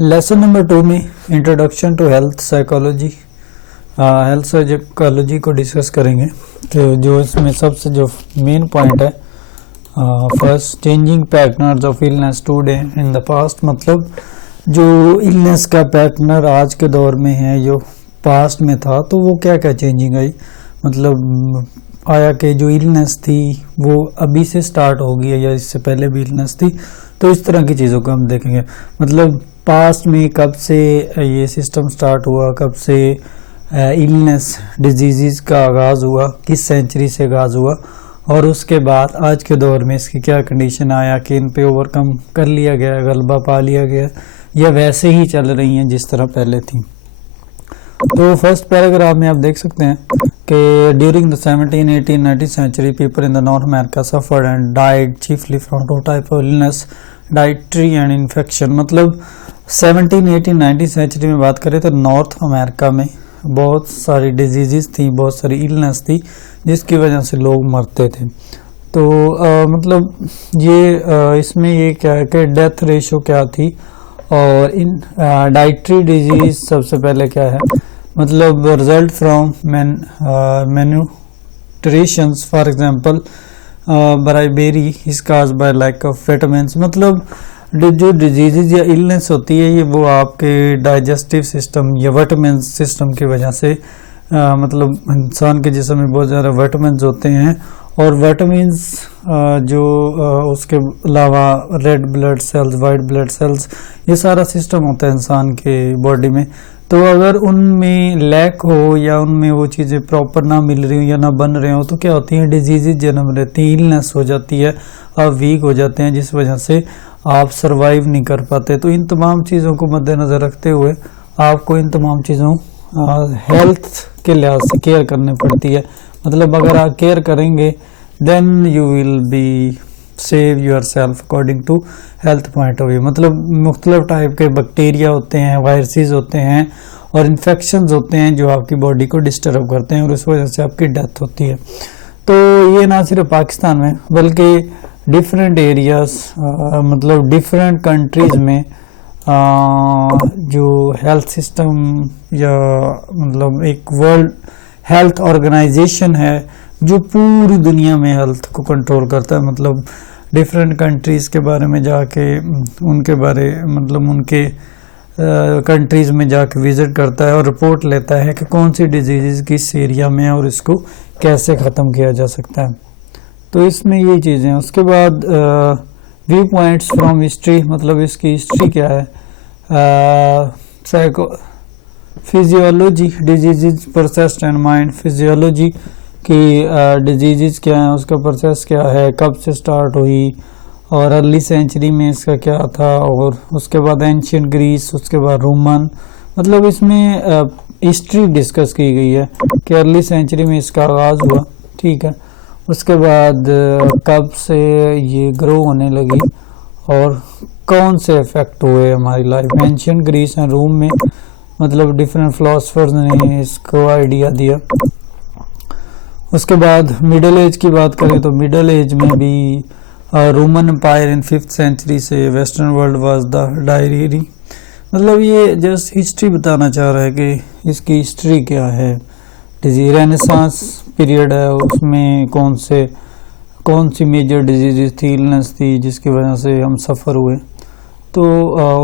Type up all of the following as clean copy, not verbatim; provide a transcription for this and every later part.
Lesson number 2 में introduction to health psychology, health psychology को discuss करेंगे। तो जो इसमें सबसे जो मेन पॉइंट है, first changing patterns of illness today in the past, मतलब जो इलनेस का पैटर्न आज के दौर में है जो पास्ट में था, तो वो क्या क्या चेंजिंग आई, मतलब आया कि जो इलनेस थी वो अभी से स्टार्ट हो गई है या इससे पहले भी इलनेस थी। तो इस तरह की चीज़ों को हम देखेंगे, मतलब पास्ट में कब से ये सिस्टम स्टार्ट हुआ, कब से इलनेस डिजीज़ का आगाज़ हुआ, किस सेंचुरी से आगाज़ हुआ, और उसके बाद आज के दौर में इसकी क्या कंडीशन आया कि इन पे ओवरकम कर लिया गया, गलबा पा लिया गया, या वैसे ही चल रही हैं जिस तरह पहले थी। तो फर्स्ट पैराग्राफ में आप देख सकते हैं कि during the 17, 18, 19th century people in the North America suffered and died chiefly from two type of illness, dietary and infection. मतलब 17, 18, 19th सेंचुरी में बात करें तो नॉर्थ अमेरिका में बहुत सारी डिजीज़ थी, बहुत सारी इलनेस थी जिसकी वजह से लोग मरते थे। तो मतलब ये इसमें ये क्या है कि डेथ रेशो क्या थी, और इन डाइट्री डिजीज सबसे पहले क्या है, मतलब result from nutritions, for example beriberi is caused by lack of vitamins. मतलब जो डिजीज़ या इलनेस होती है ये वो आपके डाइजेस्टिव सिस्टम या विटामिन सिस्टम की वजह से, मतलब इंसान के जिस्म में बहुत ज़्यादा विटामिन्स होते हैं, और विटामिन्स जो उसके अलावा red blood cells, white blood cells, ये सारा सिस्टम होता है इंसान के बॉडी में। तो अगर उनमें लैक हो या उनमें वो चीज़ें प्रॉपर ना मिल रही हो या ना बन रहे हो तो क्या होती हैं, डिजीज़ जन्म लेती हैं, इलनेस हो जाती है, आप वीक हो जाते हैं, जिस वजह से आप सरवाइव नहीं कर पाते। तो इन तमाम चीज़ों को मद्देनज़र रखते हुए आपको इन तमाम चीज़ों हेल्थ के लिहाज से केयर करनी पड़ती है। मतलब अगर आप केयर करेंगे then you will be save yourself according to health point of view. मतलब मुख्तलिफ टाइप के बैक्टीरिया होते हैं, वायरसेस होते हैं और इन्फेक्शंस होते हैं जो आपकी बॉडी को डिस्टर्ब करते हैं और इस वजह से आपकी डेथ होती है। तो ये ना सिर्फ पाकिस्तान में बल्कि डिफरेंट एरियाज, मतलब डिफरेंट कंट्रीज़ में जो हेल्थ सिस्टम या मतलब एक वर्ल्ड हेल्थ ऑर्गेनाइजेशन है जो पूरी दुनिया में हेल्थ को कंट्रोल करता है। मतलब डिफरेंट कंट्रीज़ के बारे में जाके उनके बारे मतलब उनके कंट्रीज़ में जाके विज़िट करता है और रिपोर्ट लेता है कि कौन सी डिजीज़ किस एरिया में है और इसको कैसे ख़त्म किया जा सकता है। तो इसमें ये चीज़ें हैं। उसके बाद व्यू पॉइंट्स फ्रॉम हिस्ट्री, मतलब इसकी हिस्ट्री क्या है, physiology, disease process and mind, physiology कि डिजीज़ क्या है, उसका प्रोसेस क्या है, कब से स्टार्ट हुई और अर्ली सेंचुरी में इसका क्या था, और उसके बाद एंशियंट ग्रीस, उसके बाद रोमन। मतलब इसमें हिस्ट्री डिस्कस की गई है कि अर्ली सेंचुरी में इसका आगाज़ हुआ, ठीक है, उसके बाद कब से ये ग्रो होने लगी और कौन से इफेक्ट हुए हमारी लाइफ में। एंशियंट ग्रीस एंड रोम में मतलब डिफरेंट फिलोसफर्स ने इसको आइडिया दिया। उसके बाद मिडल एज की बात करें तो मिडल एज में भी Roman empire in 5th century से western world was the diary. मतलब ये जस्ट हिस्ट्री बताना चाह रहा है कि इसकी हिस्ट्री क्या है। रेनेसांस पीरियड है, उसमें कौन सी मेजर डिजीज़ थी, इलनेस थी जिसकी वजह से हम सफ़र हुए। तो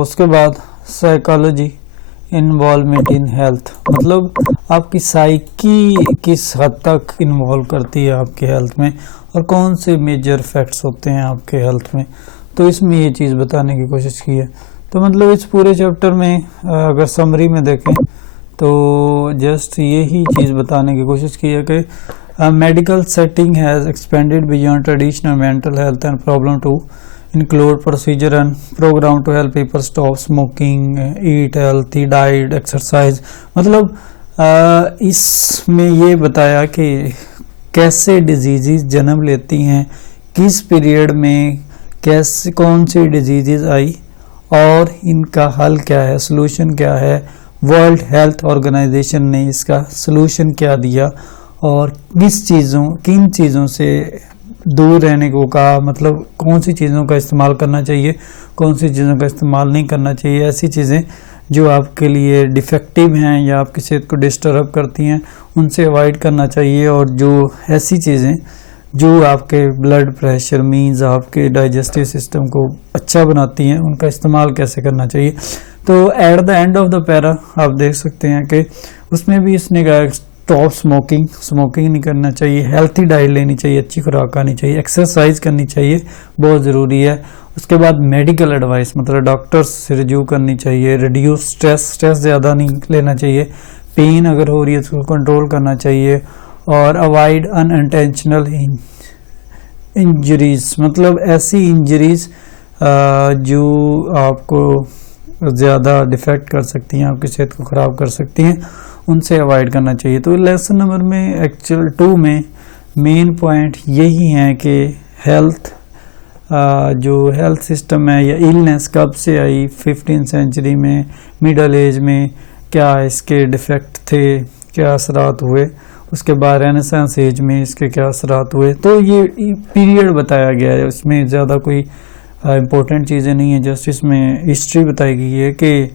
उसके बाद साइकोलॉजी, इन्वॉल्वमेंट इन हेल्थ, मतलब आपकी साइकी किस हद तक इन्वॉल्व करती है आपके हेल्थ में और कौन से मेजर फैक्ट्स होते हैं आपके हेल्थ में। तो इसमें ये चीज़ बताने की कोशिश की है। तो मतलब इस पूरे चैप्टर में अगर समरी में देखें तो जस्ट यही चीज़ बताने की कोशिश की है कि medical setting has expanded beyond traditional mental health and problem to include procedure and program to help people stop smoking, eat healthy diet, exercise। मतलब इसमें ये बताया कि कैसे डिजीज़ जन्म लेती हैं, किस पीरियड में कैसे कौन सी डिजीज़ आई और इनका हल क्या है, सलूशन क्या है, वर्ल्ड हेल्थ ऑर्गेनाइजेशन ने इसका सलूशन क्या दिया और किन चीज़ों से दूर रहने को कहा, मतलब कौन सी चीज़ों का इस्तेमाल करना चाहिए, कौन सी चीज़ों का इस्तेमाल नहीं करना चाहिए। ऐसी चीज़ें जो आपके लिए डिफेक्टिव हैं या आपकी सेहत को डिस्टर्ब करती हैं उनसे अवॉइड करना चाहिए। और जो ऐसी चीज़ें जो आपके ब्लड प्रेशर मीन्स आपके डाइजेस्टिव सिस्टम को अच्छा बनाती हैं उनका इस्तेमाल कैसे करना चाहिए। तो at the end of the para आप देख सकते हैं कि उसमें भी इसने कहा स्टॉप स्मोकिंग नहीं करना चाहिए, हेल्थी डाइट लेनी चाहिए, अच्छी खुराक खानी चाहिए, एक्सरसाइज करनी चाहिए, बहुत ज़रूरी है। उसके बाद मेडिकल एडवाइस मतलब डॉक्टर्स से रिव्यू करनी चाहिए, रिड्यूस स्ट्रेस ज़्यादा नहीं लेना चाहिए, पेन अगर हो रही है तो उसको कंट्रोल करना चाहिए, और अवॉइड अनइंटेंशनल इंजरीज मतलब ऐसी इंजरीज जो आपको ज़्यादा डिफेक्ट कर सकती हैं, आपकी सेहत को ख़राब कर सकती हैं, उनसे अवॉइड करना चाहिए। तो लेसन नंबर में एक्चुअल 2 में मेन पॉइंट यही है कि हेल्थ जो हेल्थ सिस्टम है या इलनेस कब से आई, 15th सेंचुरी में, मिडल एज में क्या इसके डिफेक्ट थे, क्या असरात हुए, उसके बाद रेनेसांस एज में इसके क्या असरात हुए। तो ये पीरियड बताया गया है, इसमें ज़्यादा कोई इम्पोर्टेंट चीज़ें नहीं है, जस्ट इसमें हिस्ट्री बताई गई है कि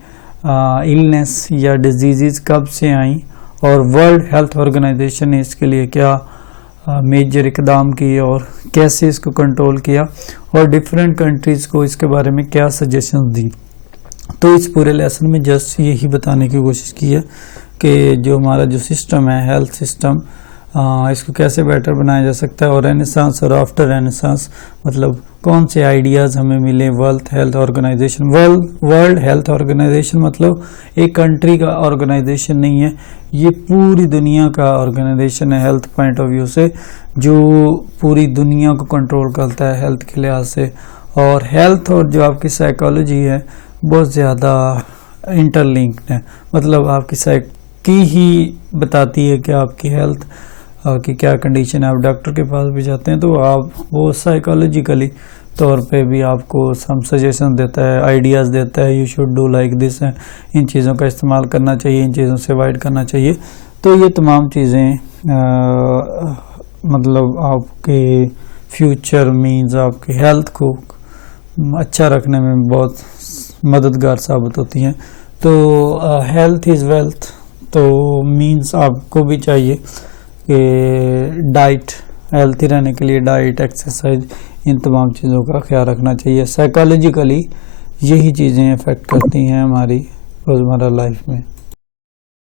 इलनेस या डिजीज़ कब से आई और वर्ल्ड हेल्थ ऑर्गेनाइजेशन ने इसके लिए क्या मेजर इकदाम किए और कैसे इसको कंट्रोल किया और डिफरेंट कंट्रीज़ को इसके बारे में क्या सजेशन दी। तो इस पूरे लेसन में जस्ट यही बताने की कोशिश की है कि जो हमारा जो सिस्टम है हेल्थ सिस्टम, इसको कैसे बेटर बनाया जा सकता है, और रेनेसांस और आफ्टर रेनेसांस मतलब कौन से आइडियाज़ हमें मिले। World Health Organization, World Health Organization मतलब एक कंट्री का ऑर्गेनाइजेशन नहीं है, ये पूरी दुनिया का ऑर्गेनाइजेशन है हेल्थ पॉइंट ऑफ व्यू से, जो पूरी दुनिया को कंट्रोल करता है हेल्थ के लिहाज से। और हेल्थ और जो आपकी साइकोलॉजी है बहुत ज़्यादा इंटरलिंक्ड है, मतलब आपकी साइकी ही बताती है कि आपकी हेल्थ की क्या कंडीशन है। आप डॉक्टर के पास भी जाते हैं तो आप वो साइकोलॉजिकली तौर पे भी आपको सम सजेशन देता है, आइडियाज़ देता है, you should do like this, इन चीज़ों का इस्तेमाल करना चाहिए, इन चीज़ों से अवॉइड करना चाहिए। तो ये तमाम चीज़ें मतलब आपके फ्यूचर मीन्स आपकी हेल्थ को अच्छा रखने में बहुत मददगार साबित होती हैं। तो हेल्थ इज़ वेल्थ, तो मीन्स आपको भी चाहिए कि डाइट, हेल्थी रहने के लिए डाइट, एक्सरसाइज, इन तमाम चीज़ों का ख्याल रखना चाहिए। साइकोलॉजिकली यही चीज़ें अफेक्ट करती हैं हमारी रोज़मर्रा लाइफ में।